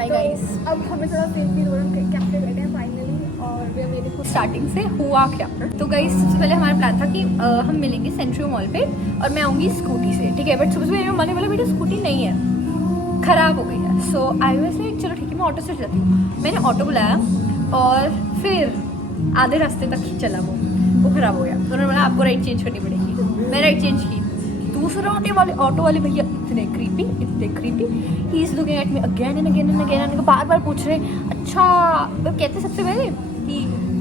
Hi guys. अब हमें थोड़ा सेफ्टी जोन कैफे बैठे हैं फाइनली और वे मेरे को स्टार्टिंग से हुआ क्या तो गाइस, सबसे पहले हमारा प्लान था कि हम मिलेंगे सेंट्रियो मॉल पे और मैं आऊँगी स्कूटी से, ठीक है। बट सुबह सुबह मॉल वाला बेटा स्कूटी नहीं है, ख़राब हो गई है। सो आई वाज लाइक चलो ठीक है मैं ऑटो से जाती हूँ। मैंने ऑटो बुलाया और फिर आधे रास्ते तक ही चला वो ख़राब हो गया। तो उन्होंने बोला आपको राइट चेंज करनी पड़ेगी। मैं राइट चेंज की। दूसरा ऑटो वाले भैया इतने creepy he is looking at me again and again बार बार पूछ रहे अच्छा। तो कहते सबसे पहले कि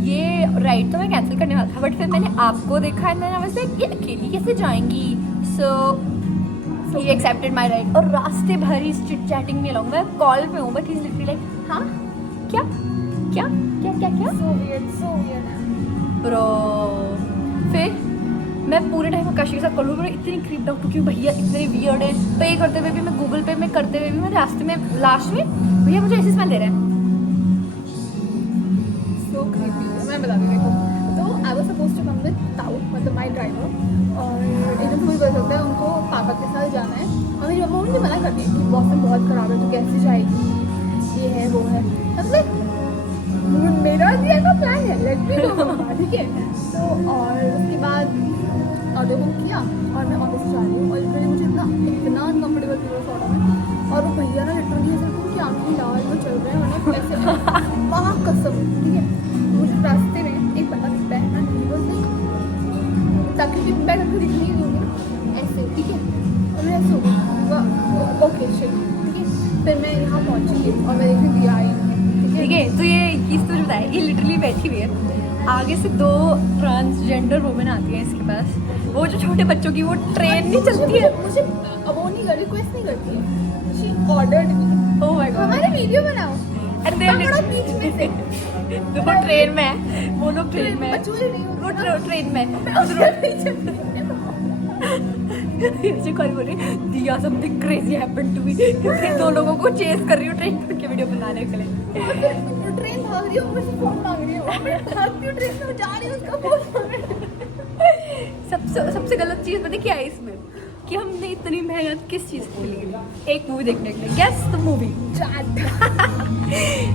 ये राइड तो मैं कैंसिल करने वाला था, बट फिर मैंने आपको देखा एंड मैंने वैसे ये अकेली कैसे जाएंगी। सो ही एक्सेप्टेड माई राइड और रास्ते भर ही चिट चैटिंग में अलॉन्ग। मैं कॉल पे हूँ but he is literally like हाँ क्या क्या क्या क्या क्या सो वियर्ड ब्रो। फिर मैं पूरे टाइम आकाश के साथ कॉल पर इतनी क्रीप डाउट क्योंकि भैया इतने वियर्ड है। पे करते हुए भी मैं गूगल पे में करते हुए भी मैं रास्ते में लास्ट में भैया मुझे ऐसे स्मेल दे रहे हैं। So creepy. मैं बता दूँ देखो, तो I was suppose to come with ताऊ, मतलब माय ड्राइवर, और एकदम कोई बोल सकता है उनको पापा के साथ जाना है और मेरी मम्मा मुझे मना कर दी कि मौसम बहुत ख़राब है तो कैसे जाएगी, ये है वो है। मतलब मेरा दिया का प्लान है, लेट मी नो मम्मा, ठीक है। तो और उसके बाद ऑटो बुक किया और मैं ऑटो से जा रही हूँ और लिटरली मुझे इतना अनकम्फर्टेबल फील हुआ ऑटो में। और वो भैया ना लिटरली ऐसे कि आंखें लाल वो चल रहे हैं, मतलब ऐसे वहाँ कसम, ठीक है। मुझे रास्ते में एक बंदा दिखता है एंड ही वाज लाइक ताकि कि मैं आपको दिख नहीं दूँगी ऐसे, ठीक है। और मैं ऐसे हो गई ओके शिट, ठीक है। फिर मैं यहाँ पहुँची और मैं देखी दिया आई, ठीक है। तो ये चीज़ तुझे बताया, ये लिटरली बैठी हुई है। आगे से 2 ट्रांसजेंडर वुमेन आती हैं इसके पास। वो जो छोटे बच्चों की वो ट्रेन नहीं चलती है, मुझे वो नहीं कर रिक्वेस्ट नहीं करती है, she ordered me oh my God हमारे वीडियो बनाओ एंड पकड़ो बीच में से। तो वो ट्रेन में है, वो लोग ट्रेन में है, बच्चों से नहीं वो होता। ट्रेन में मैं है। उससे नहीं चलती। मुझे कॉल बोल रही दिया something crazy happened to me. फिर 2 लोगों को चेस कर रही हूँ ट्रेन के वीडियो बनाने के लिए। और फिर ट्रेन भाग रही हूँ, मुझसे फोन मांग रही हूँ, मैं भागती हूँ ट्रेन में जा रही हूँ, उसका फोन मांग रही हूँ। सबसे गलत चीज़ पता क्या है इसमें, कि हमने इतनी मेहनत किस चीज़ के लिए, एक मूवी देखने के लिए। Guess the movie.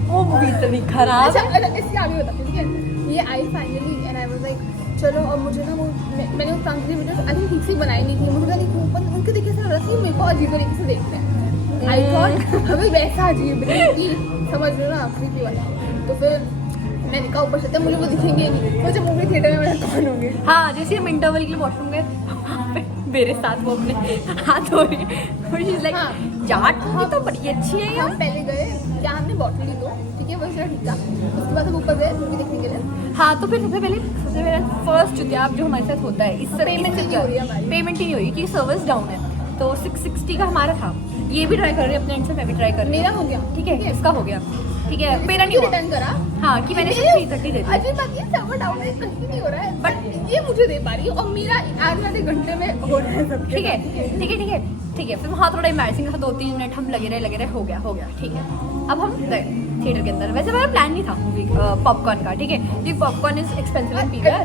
वो मूवी इतनी खराब अच्छा है। इसके आगे बताते हैं, ठीक है। ये I finally and I was like चलो अब मुझे ना वो मैंने उस सांग की वीडियो आई थिंक ठीक से बनाई नहीं थी, मुझे पता नहीं क्यों पर उनके देखे ऐसा लग रहा था कि मेरे को अजीब तरीके से देखते हैं। आई थॉट हमें वैसा अजीब नहीं, समझ लो ना creepy वाला। तो फिर मैंने कहा ऊपर से मुझे वो दिखेंगे नहीं, वो जब मूवी थिएटर में मैं कौन होंगे। हाँ जैसे हम इंटरवल के लिए वॉशरूम गए, वहाँ पे मेरे साथ वो अपने हाथ धो रही है। लाइक हाँ। चाट मूवी तो बड़ी अच्छी है यार। हम पहले गए जहाँ हमने बॉटल ली, तो ठीक है वो चला ठीक था। उसके बाद हम ऊपर गए मूवी देखने के लिए। हाँ तो फिर सबसे पहले फर्स्ट चुतियाब जो हमारे साथ होता है, इससे Payment ही नहीं हो रही है हमारी। पेमेंट ही नहीं हो रही क्योंकि सर्विस डाउन है। तो 660 का हमारा था। ये भी ट्राई कर रही है अपने एंड से, मैं भी ट्राई कर रही मेरा हो गया, हूँ। ठीक है इसका हो गया, ठीक है मेरा नहीं हुआ। रिटर्न करा। हाँ कि मैंने 330 दे दी। अजीब बात ये सर्वर डाउन है, कहीं नहीं हो रहा है, बट ये मुझे दे पा रही है और मेरा आने वाले घंटे में हो रहा है सब। ठीक है फिर वहाँ थोड़ा एम्बैरसिंग था। 2-3 मिनट हम लगे रहे हो गया ठीक है। अब हम गए थिएटर के अंदर। वैसे हमारा प्लान नहीं था मूवी पॉपकॉर्न का, ठीक है, क्योंकि popcorn is expensive in PVR.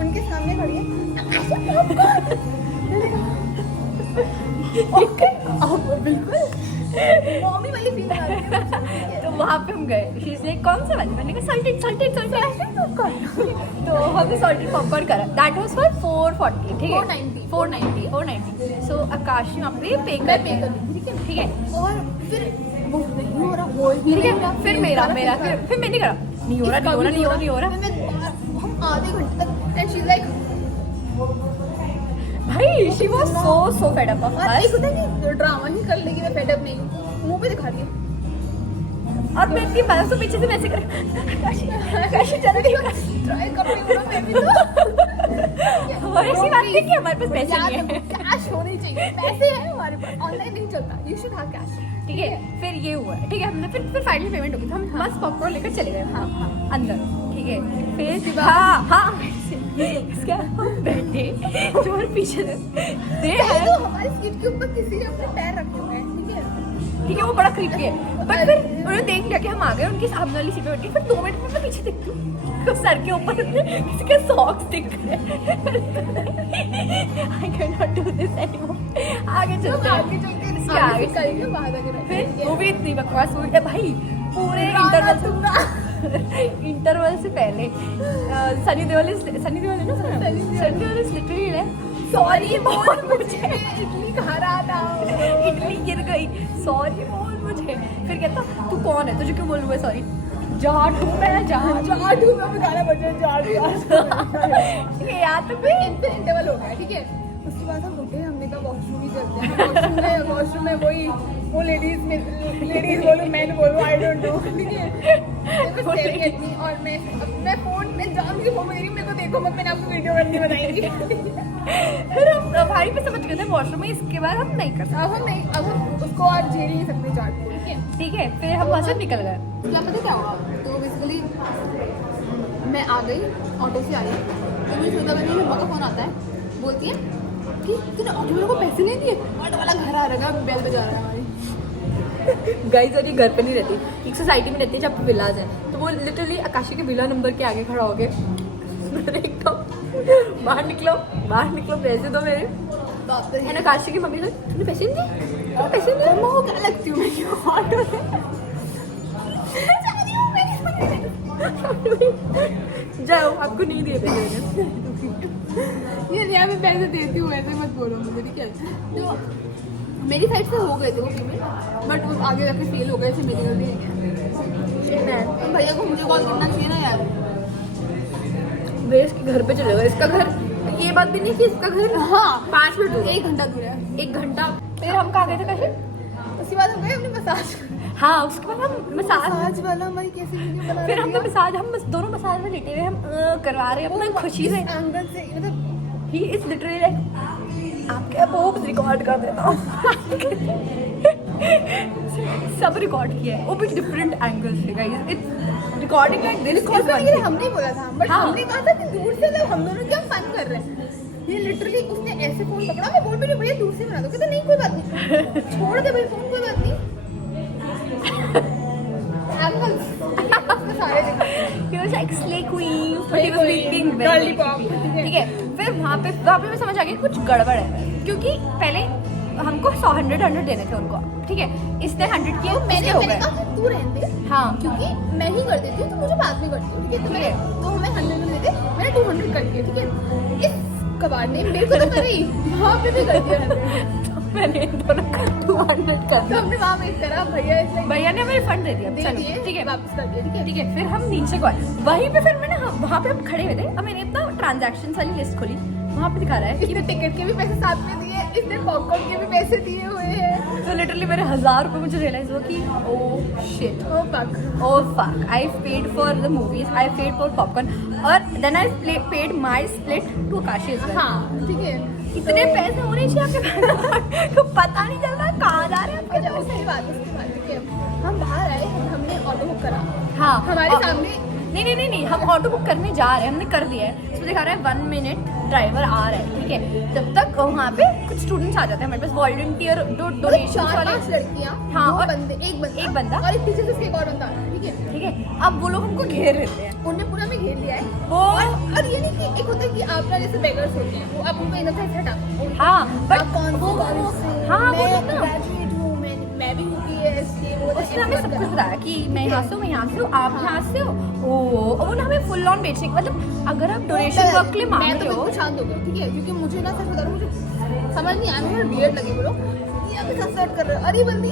उनके सामने खड़ी है ओके अब बिल्कुल मम्मी वाली फील आ रही है। तो वहाँ पे हम गए। शी इज लाइक कौन सा वाली? मैंने कहा सॉल्टेड पॉपकॉर्न। तो हमने सॉल्टेड पॉपकॉर्न करा। दैट वाज फॉर 440, ठीक है 490। सो आकाश ने वहाँ पे पे कर पे कर दिया, दी, ठीक है। और फिर वो नहीं हो रहा, हो ही ठीक नहीं है रहा। फिर मेरा फिर मैंने करा नहीं हो रहा। हम आधे घंटे तक एंड शी लाइक भाई she was so fed up of और अस। एक होता है कि ड्रामा ही कर लेगी ना, फेड अप नहीं मुंह पे दिखा रही है। और मैं इतनी बार तो पीछे से मैसेज कर काशी जल्दी कर। ट्राई कर रही हूँ मैं भी तो। और ऐसी बात नहीं कि हमारे पास पैसे याद नहीं है, रखो, कैश होने चाहिए, पैसे हैं हमारे पास, ऑनलाइन नहीं चलता, यू शुड हैव कैश। ठीक है। फिर ये हुआ, ठीक है, हमने फिर फाइनली पेमेंट हो गई। हम मस्त पॉपकॉर्न लेकर चले गए हाँ अंदर, ठीक है। फिर हाँ इसके हम बैठे जो हमारे पीछे दे है, तो हमारी सीट के ऊपर किसी ने अपने पैर रखे हुए हैं, ठीक है। ठीक है, वो बड़ा क्रीपी है। बट फिर उन्होंने देख लिया कि हम आ गए, उनकी सामने वाली सीट पे बैठी। फिर 2 मिनट में मैं पीछे देखती हूँ तो सर के ऊपर किसी के सॉक्स दिख रहे हैं। I cannot do this anymore। आगे चलते हैं। इसके आगे करेंगे बाहर आके फिर वो भी इतनी बकवास हुई है भाई पूरे इंटरवल से पहले सनी देओल है ना सनी देओल इज लिटरली है सॉरी बोल मुझे इडली खा रहा था इडली गिर गई सॉरी बोल मुझे फिर कहता तू कौन है तुझे क्यों बोलूँ मैं सॉरी जाट हूँ मैं जाट में गाना बजा जाट ये याद तो भी इंटरवल हो गया ठीक है उसके बाद हम उठे हमने कहा वॉशरूम ही चलते हैं वॉशरूम में वही वो लेडीज बोलूँ मैन बोलूँ आई डोंट नो ठीक है और मैं फोन में जाम की फोन मेरी मेरे को देखो मत मैंने आपको वीडियो करनी बताएंगी फिर हम भाई पे समझ गए थे वॉशरूम में इसके बाद हम नहीं कर सकते अब हम उसको और झेल ही नहीं सकते जाट को ठीक है फिर हम वहाँ से निकल गए क्या पता क्या हुआ तो बेसिकली मैं आ गई ऑटो से आई तो मुझे सोचा बनी मम्मा का फोन आता है बोलती है कि तूने ऑटो वाले को पैसे नहीं दिए ऑटो वाला घर आ रहा है बेल बजा रहा है हमारी गाइस और ये घर पे नहीं रहती एक सोसाइटी में रहती है जब विलाज है तो वो लिटरली आकाशी के विला नंबर के आगे खड़ा हो गए एकदम बाहर निकलो पैसे दो मेरे मैंने आकाशी की मम्मी को तूने पैसे नहीं दिए पैसे नहीं मम्मा को क्या लगती हूँ मैं क्यों ऑटो से जाओ आपको नहीं दिए पैसे ये रिया में पैसे देती हूँ ऐसे मत बोलो मुझे ठीक है तो मेरी साइड से हो गए थे वो पेमेंट बट वो आगे जाके फेल हो गए थे मेरी गलती है भैया को मुझे कॉल करना चाहिए ना यार वेश के घर पे चले गए इसका घर ये बात भी नहीं कि इसका घर हाँ 5 मिनट दूर 1 घंटा दूर है 1 घंटा फिर हम कहाँ गए थे कैसे उसके बाद हम गए अपने मसाज हाँ उसके बाद हम मसाज वाला हमारी कैसे वीडियो बना फिर हमने मसाज हम दोनों मसाज में लेटे हुए हम करवा रहे हैं अपना खुशी से एंगल से मतलब ही इज लिटरली लाइक आपके वो रिकॉर्ड कर देता हूँ सब रिकॉर्ड किया है वो भी डिफरेंट एंगल से guys it's recording like this हमने बोला था बट हमने कहा था कि दूर से जब हम दोनों क्या फन कर रहे हैं ये लिटरली उसने ऐसे फोन पकड़ा मैं बोल भी नहीं भैया दूर से बना दो कहते नहीं कोई बात नहीं छोड़ दे भाई फोन कोई बात नहीं सारे he was like slay queen but he was being very ठीक है फिर वहाँ पे मैं समझ आ गई कुछ गड़बड़ है क्योंकि पहले हमको 100 देने थे उनको ठीक है इसने 100 किए मैंने हो गए कहा तू रहने दे हाँ क्योंकि मैं ही कर देती हूँ तो मुझे बाद में करती हूँ ठीक है तो हमें 100 देते मैंने 200 कर दिया ठीक है इस कबाड़ ने मेरे को तो करे ही वहाँ पे भी कर दिया मैंने दोनों 200 कर तो हमने वहाँ में करा भैया ने हमें रिफंड दे दिया चलो ठीक है वापस कर दिया ठीक है फिर हम नीचे गए वहीं पे फिर मैंने वहाँ पे हम खड़े हुए थे अब मैंने अपना ट्रांजैक्शन वाली लिस्ट खोली वहाँ पे दिखा रहा है इसने टिकट के भी पैसे साथ में दिए इसने पॉपकॉर्न के भी पैसे दिए हुए हैं तो लिटरली मेरे 1000 रुपये मुझे रियलाइज हुआ कि oh shit oh fuck I paid for the movies I paid for popcorn और then I paid my split to Akashi as well हाँ ठीक है इतने पैसे होने चाहिए आपके पास तो पता नहीं चल रहा कहाँ जा रहे हैं अच्छा उसकी बात ठीक है हम बाहर आए हमने ऑटो बुक करा हाँ हमारे सामने नहीं हम ऑटो बुक करने जा रहे हैं हमने कर दिया है उसमें दिखा रहा है 1 मिनट ड्राइवर आ रहा है ठीक है जब तक वहाँ पे कुछ स्टूडेंट्स आ जाते हैं हमारे पास वॉलंटियर डोनेशन वाले लड़कियाँ हाँ और एक बंदा और एक पीछे से उसके एक और बंदा ठीक है अब वो लोग हमको घेर लेते हैं उनने पूरा में घेर लिया है वो और ये नहीं कि एक होता है कि आप ना जैसे बेगर्स होते हैं वो आप उनको इधर से हटा हाँ बट कौन हाँ वो ग्रेजुएट हूँ मैं भी हूँ उसने हमें सब कुछ बताया कि मैं यहाँ से हूँ मैं यहाँ से हूँ आप यहाँ से हो वो ना हमें फुल ऑन बेचने मतलब अगर आप डोनेशन वर्क के लिए मांग रहे हो शांत हो गया ठीक है क्योंकि मुझे ना सच बता रहा हूँ मुझे समझ नहीं आया मुझे वियर्ड लगे बोलो सर्च कर रहे हो अरे बंदी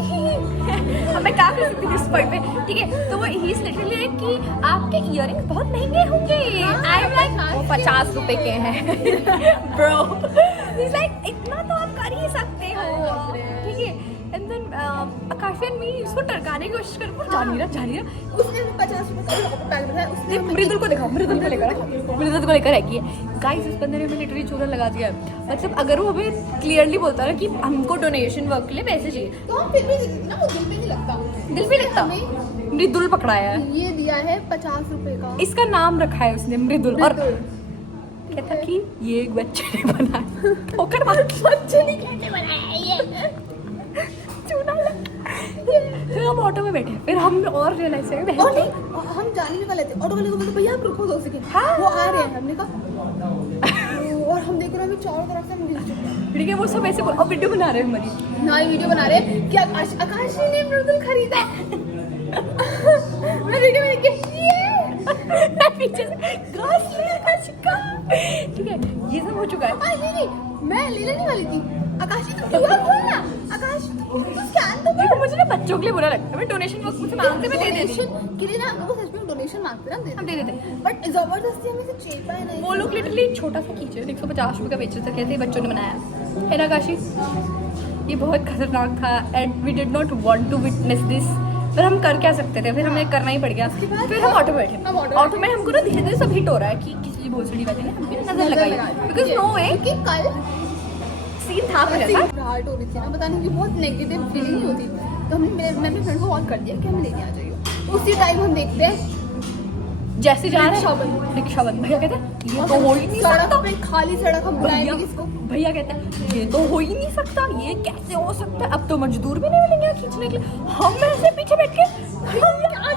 हमें क्या कर सकती थी इस पॉइंट पे ठीक है तो वो ही लिटरली है कि आपके इयररिंग्स बहुत महंगे होंगे आई एम लाइक वो 50 रुपए के हैं ब्रो इज लाइक इतना तो आप कर ही सकते हो ठीक है and then Akash and me उसको टरकाने की कोशिश कर जा नहीं रहा उसने 50 रुपए का पैक बताया उसने मृदुल को देखा मृदुल को लेकर है कि गाइस इस बंदे ने हमें लिटरली चूरन लगा दिया मतलब अगर वो हमें क्लियरली बोलता ना कि हमको डोनेशन वर्क के लिए पैसे चाहिए तो हम फिर भी ना वो दिल पे नहीं लगता मृदुल पकड़ाया है ये दिया है 50 रुपए का इसका नाम रखा है उसने मृदुल और कहता कि ये एक बच्चे ने बनाया ठोकर बच्चे ने कैसे बनाया ये चूना फिर हम ऑटो में बैठे फिर हम और रियलाइज करें हम जाने निकले थे ऑटो वाले को बोले भैया आप रुको 2 सेकंड हाँ वो आ रहे हैं हमने कहा और हम देख रहे हैं अभी चारों तरफ से हम गिर चुके हैं। ठीक है, वो सब ऐसे और वीडियो बना रहे हैं हमारी। हमारी वीडियो बना रहे हैं कि आकाशी ने मृदुल खरीदा। मैं वीडियो में देख के ये पीछे से घास ले आकाशी का। ठीक है, ये सब हो चुका है। नहीं, मैं ले लेने वाली थी। आकाशी तुम क्यों बोलना? आकाशी तुम स्कैन तो देखो, मुझे ना बच्चों के लिए बुरा लगता है। मैं डोनेशन वक्त मुझे मांगते मैं दे देती। डोनेशन के लिए ना हमको सच में डोनेशन मांगते हैं हम दे देते। बट जबरदस्ती हमें से चेपा है नहीं। वो लोग लिटरली छोटा सा कीचड़ 150 रुपये का बेच रहे थे, कहते बच्चों ने बनाया है ना काशी। ये बहुत खतरनाक था and we did not want to witness this, पर हम कर क्या सकते थे, फिर हमें करना ही पड़ गया। फिर हम ऑटो बैठे। ऑटो में हमको ना धीरे धीरे सब हिट हो रहा है कि किसी भोसड़ी वाले ने हम पे नजर लगाई, बिकॉज नो वे कि कल सीन था कुछ ऐसा। घबराहट हो रही थी ना, पता नहीं कि बहुत नेगेटिव फीलिंग ही होती। तो मैंने अपने फ्रेंड को कॉल कर दिया कि हमें लेने आ जाइए। उसी टाइम हम देखते हैं जैसे जा रहे रिक्शा हैं बंद। रिक्शा बंद। भैया कहते हैं ये तो हो ही नहीं सड़क सकता। पे खाली सड़क हम बुलाएंगे भैया किसको? भैया कहते हैं ये तो हो ही नहीं सकता, ये कैसे हो सकता है। अब तो मजदूर भी नहीं मिलेंगे यहाँ खींचने के लिए। हम ऐसे पीछे बैठ के भैया हम क्या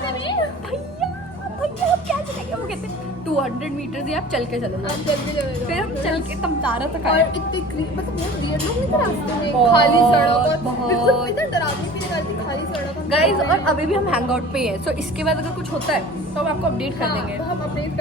चलेंगे। वो कहते हैं 200 मीटर ही आप चल के चले जाओ। आप जल्दी चले जाओ। फिर हम चल के तमतारा तक और आए। इतने मतलब बहुत वियर्ड लोग नहीं थे रास्ते में, बहुत, खाली सड़क और बहुत। बिल्कुल इतना डरावनी फीलिंग आती है, खाली सड़क हम गाइज जा रहे और हैं। अभी भी हम हैंग आउट पे ही है, सो इसके बाद अगर कुछ होता है तो हम आपको अपडेट कर हाँ, देंगे। तो हम अपडेट